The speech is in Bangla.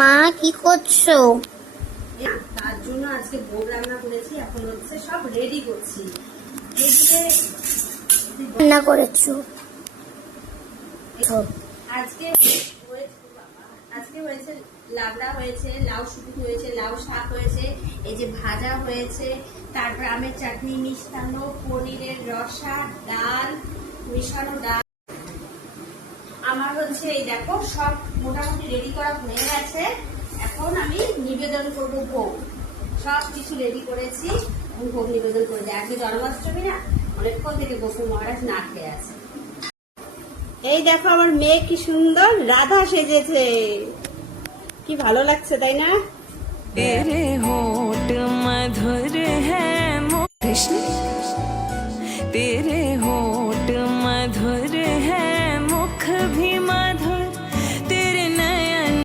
মা কি করছো? তার জন্য আজকে ভোগ রান্না করেছি। এখন হচ্ছে সব রেডি করছি। এদিকে রান্না করেছো? আজকে আজকে হয়েছে লাবড়া হয়েছে, লাউ শুটু হয়েছে, লাউ শাক হয়েছে, এই যে ভাজা হয়েছে, তারপর আমের চাটনি, মিষ্টান্ন, পনিরের রসা, ডাল, মিশানো ডাল। আমার হচ্ছে এই দেখো সব মোটামুটি রেডি করা হয়ে গেছে। এখন আমি নিবেদন করব ভোগ। সব কিছু রেডি করেছি, আমি ভোগ নিবেদন করে দিই। আজকে জন্মাষ্টমী না, অনেকক্ষণ থেকে গোকুল মহারাজ না খেয়ে আছে। এই দেখো আমার মেয়ে কি সুন্দর রাধা সেজেছে, কি ভালো লাগছে তাই না? तेरे होठ मधुर है